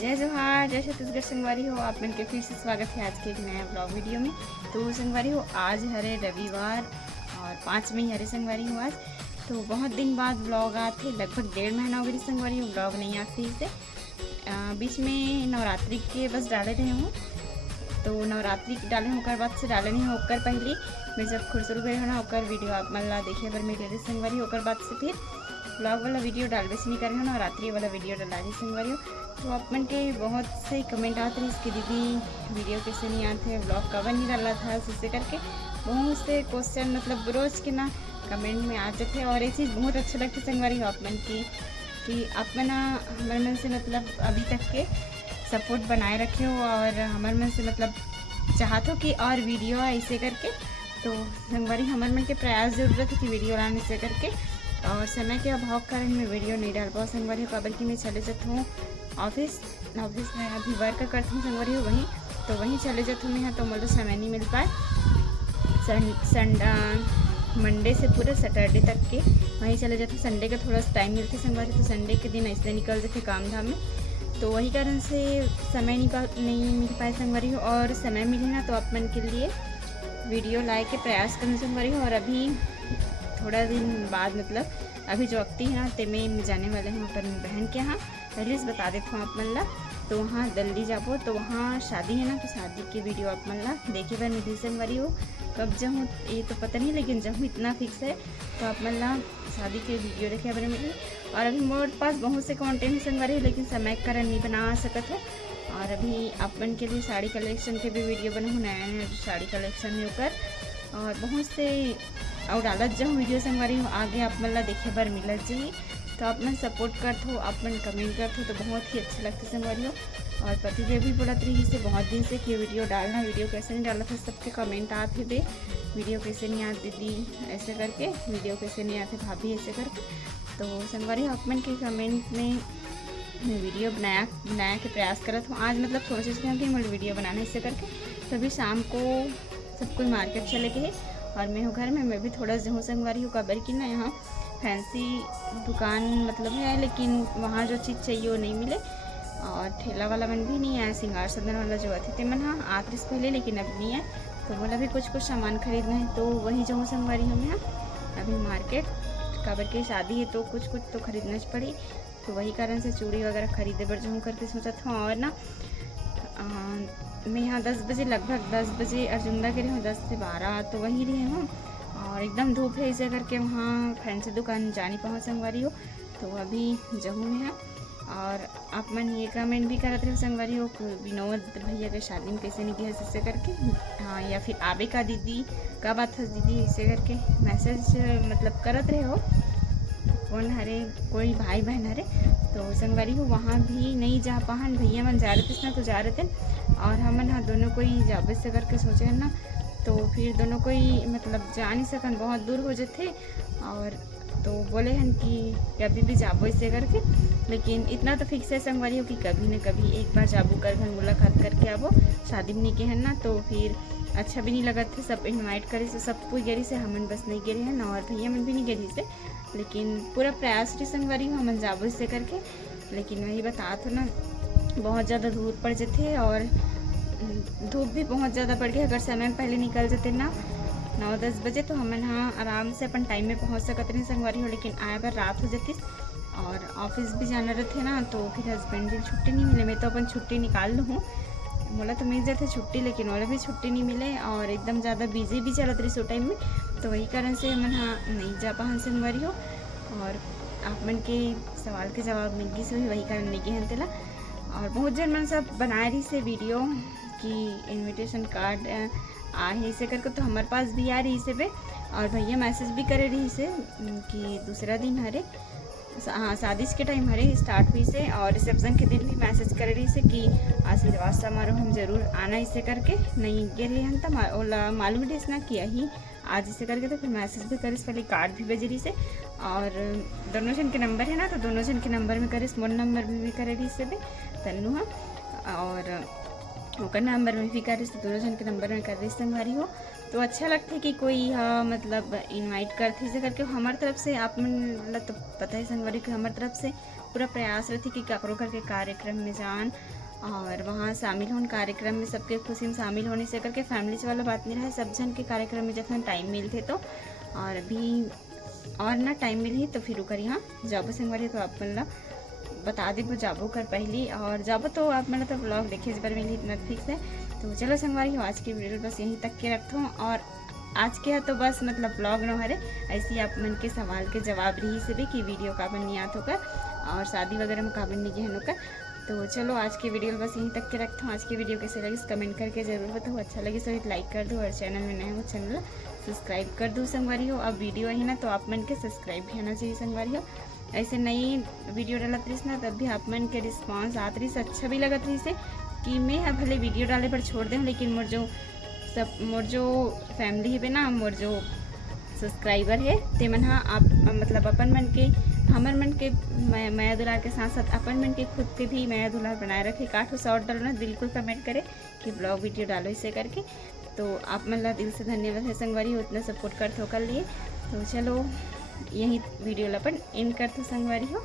जय जोहार, जय छत्तीसगढ़ संगवारी हो। आप मन के फिर से स्वागत है आज के एक नया ब्लॉग वीडियो में। तो संगवारी हो, आज हरे रविवार और 5 मई हरे संगवारी हो आज। तो बहुत दिन बाद ब्लॉग आते, लगभग 1.5 महीना हो गई संगवारी हो ब्लॉग नहीं आती इसे। बीच में नवरात्रि के बस डाले रहे हूँ, तो नवरात्रि डाले होकर बाद से डाले नहीं होकर पहले मैं जब खुद शुरू करे हो ना होकर वीडियो आप मतलब देखे बर मेरे संगवारी होकर बाद से फिर ब्लॉग वाला वीडियो डालबे से नहीं करे हो, नवरात्रि वाला वीडियो डाला रही संगवारी हो। तो आप मन के बहुत से कमेंट आते हैं इसकी दीदी वीडियो कैसे नहीं आते, ब्लॉग कवर नहीं डाला था इससे करके बहुत से क्वेश्चन मतलब रोज़ के ना कमेंट में आते थे। और एक चीज़ बहुत अच्छा लगता संगवारी हो आप मन की कि आप मन हमारे मन से मतलब अभी तक के सपोर्ट बनाए रखे हो और हमारे मन से मतलब चाहते हो कि और वीडियो ऐसे करके। तो संगवारी हमारे मन के प्रयास ज़रूरत है कि वीडियो लाने से करके, और समय के अभाव कारण मैं वीडियो नहीं डाल पाऊँ संगवारी हो। काबर कि मैं चले जाती हूँ ऑफिस में अभी वर्क करती हूँ संगवारी हो वहीं, तो वहीं चले जाती हूँ मैं, तो मुझे समय नहीं मिल पाए। मंडे से पूरे सैटरडे तक के वहीं चले जाते, संडे का थोड़ा सा टाइम मिलते संगवारी, तो संडे के दिन ऐसे निकल जाते काम धाम में, तो वही कारण से समय नहीं मिल पाए संगवारी हो। और समय मिले ना तो आप मन के लिए वीडियो लाए के प्रयास करने संगवारी हो। और अभी थोड़ा दिन बाद मतलब अभी जो वक्ती है ना ते में जाने वाले हैं अपन बहन के यहाँ, पहले से बता देता हूँ आप मन ला। तो वहाँ दिल्ली जाबो तो वहाँ शादी है ना, तो शादी की वीडियो आप मन ला देखे बार मिली संगवारी हो। कब जाऊँ ये तो पता नहीं, लेकिन जाऊँ इतना फिक्स है, तो आप मन ला शादी के वीडियो देखे बार मिली। और अभी मेरे पास बहुत से कॉन्टेंट संगवारी है, लेकिन समय के कारण नहीं बना सकत है। और अभी अपन के लिए साड़ी कलेक्शन के भी वीडियो बना हूँ, नया नया साड़ी कलेक्शन है ऊपर, और बहुत से और डालत जाऊँ वीडियो संगवारी हो आगे आप मन ला देखे बार मिलत जाही। तो आप मन सपोर्ट करते हो, आप मन कमेंट करते हो, तो बहुत ही अच्छे लगते संगवारी हो। और प्रतिक्रिया भी बोलत रही से बहुत दिन से कि वीडियो डालना, वीडियो कैसे नहीं डाला था, सबके कमेंट आते थे वीडियो कैसे नहीं आती दीदी ऐसे करके, वीडियो कैसे नहीं आते भाभी ऐसे करके। तो संगवारी हो आप मन के कमेंट में मैं वीडियो बनाया के प्रयास करत हूँ। आज मतलब सोचे थे कि मुझे वीडियो बनाना इससे करके, तभी शाम को सब कोई मार्केट चले गए और मैं हूँ घर में, मैं भी थोड़ा जहूँ संगवारी हूँ। काबर की ना यहाँ फैंसी दुकान मतलब है, लेकिन वहाँ जो चीज़ चाहिए वो नहीं मिले, और ठेला वाला मन भी नहीं आया, श्रृंगार सदन वाला जो आते थे मन हाँ आते से पहले, लेकिन अब नहीं है। तो बोला भी कुछ सामान खरीदना है, तो वही जाऊँ संगवारी हूँ मैं अभी मार्केट। काबर की शादी है तो कुछ तो खरीदना पड़ी, तो वही कारण से चूड़ी वगैरह खरीदे बर जाऊँ करके सोचा था। और ना मैं यहाँ 10 बजे लगभग 10 बजे अर्जुंदा के रही हूँ, 10 से 12 तो वहीं रही हूँ, और एकदम धूप है इसे करके वहाँ फैंसी दुकान जानी पहुँच संगवारी हो। तो अभी जाऊँ मैं, और आप मन ये कमेंट भी करते रहे संगवारी हो विनोद भैया के शादी में कैसे नहीं गया इससे करके, हाँ या फिर आबे का दीदी का बात है दीदी ऐसे करके मैसेज मतलब करते रहे हो, कौन हरे कोई भाई बहन हरे। तो संगवारी हो वहाँ भी नहीं जा पाहन, भैया मन जा रहे थे ना तो जा रहे थे, और हम हाँ दोनों कोई जाबे से करके सोचे हैं ना, तो फिर दोनों कोई मतलब जा नहीं सकन, बहुत दूर हो जाते। और तो बोले हैं कि कभी भी जाबो इससे करके, लेकिन इतना तो फिक्स है संगवारी हो कि कभी न कभी एक बार जाबो कर घर मुलाकात करके आबो। शादी में नहीं के हैं ना, तो फिर अच्छा भी नहीं लगा था, सब इन्वाइट करे से सब कोई गरी से, हमन बस नहीं गिरे हैं और भैया मन भी नहीं गरी से, लेकिन पूरा प्रयास रही संगवारी हो हमन जाबो इससे करके। लेकिन वही बता तो ना बहुत ज़्यादा धूप पड़ जाते, और धूप भी बहुत ज़्यादा पड़ गई। अगर समय पहले निकल जाते ना 9-10 बजे तो हमन हाँ आराम से अपन टाइम में पहुंच सकते नहीं संगवारी हो, लेकिन आए बार रात हो जाती और ऑफिस भी जाना रहते ना, तो फिर हस्बैंड भी छुट्टी नहीं मिले। मैं तो अपन छुट्टी निकाल लूँ, बोला तो मिल जाते छुट्टी, लेकिन वाला भी छुट्टी नहीं मिले, और एकदम ज़्यादा बिजी भी चलत रही सो टाइम में, तो वही कारण से हमन हाँ नहीं जा पाए संगवारी हो। और आप मन के सवाल के जवाब मिल गई से वही कारण नहीं गए तेला। और बहुत जन मन सब बनाए रही से वीडियो कि इनविटेशन कार्ड आहे इसे करके, तो हमारे पास भी आ रही से पे, और भैया मैसेज भी करे रही से कि दूसरा दिन हरे हाँ शादी के टाइम हरे स्टार्ट हुई से, और रिसेप्शन के दिन भी मैसेज कर रही से कि आशीर्वाद समारोह हम जरूर आना इसे करके, नहीं गे रही हम तो ओला मालूम डेस ना किया ही आज इसे करके, तो फिर मैसेज भी करे पहले कार्ड भी भेज रही से। और दोनों जन के नंबर है ना, तो दोनों जन के नंबर में करे, फोन नंबर में भी करे रही से तन्नू हाँ, और ओकर नंबर में भी करे, दोनों जन के नंबर में कर रही संगवारी हो। तो अच्छा लगता है कि कोई हाँ मतलब इनवाइट करते से करके हमारे तरफ से, आप मतलब तो पता है संगवारी कि हमारे तरफ से पूरा प्रयास रहती कि ककरो करके कार्यक्रम में जान और वहाँ शामिल होने कार्यक्रम में, सबके खुशी में शामिल होने से करके फैमिली से वाला बात नहीं रहा, सब जन के कार्यक्रम में जखन टाइम मिलते तो और अभी और ना टाइम मिली तो फिर ओकर यहाँ जाबो संगवारी। तो आप मतलब बता देबो जाबो कर पहली और जाबो तो आप मतलब तो ब्लॉग देखे बार मिली इतना ठीक से। तो चलो संगवारी हो आज की वीडियो बस यहीं तक के रखता हूँ और आज के है तो बस मतलब ब्लॉग न हरे ऐसे ही आप मन के सवाल के जवाब रही से भी कि वीडियो का बन याद होकर और शादी वगैरह में काबन नहीं गहन होकर। तो चलो आज की वीडियो बस यहीं तक के रखता हूँ। आज की वीडियो कैसे लगी कमेंट करके जरूर बताओ, अच्छा लगे तो लाइक कर दो और चैनल में नए हो चैनल सब्सक्राइब कर दो संगवारी हो। अब वीडियो है ना तो आप मन के सब्सक्राइब भी आना चाहिए संगवारी हो। ऐसे नई वीडियो डालत रही ना तब भी आप मन के रिस्पॉन्स आत रही से अच्छा भी लगत रही से कि मैं भले वीडियो डाले पर छोड़ दें लेकिन मोर जो फैमिली है ना, मोर जो सब्सक्राइबर है ते मन हाँ आप मतलब अपन मन के हमर मन के माया दुलार के साथ साथ अपन मन के खुद के भी माया दुलार बनाए रखे। काठो शॉर्ट डालना बिल्कुल कमेंट करे कि ब्लॉग वीडियो डालो इसे करके। तो आप मतलब दिल से धन्यवाद है संगवारी हो उतना सपोर्ट करते हो कर लिए। तो चलो यही वीडियो अपन एंड करते संगवारी हो।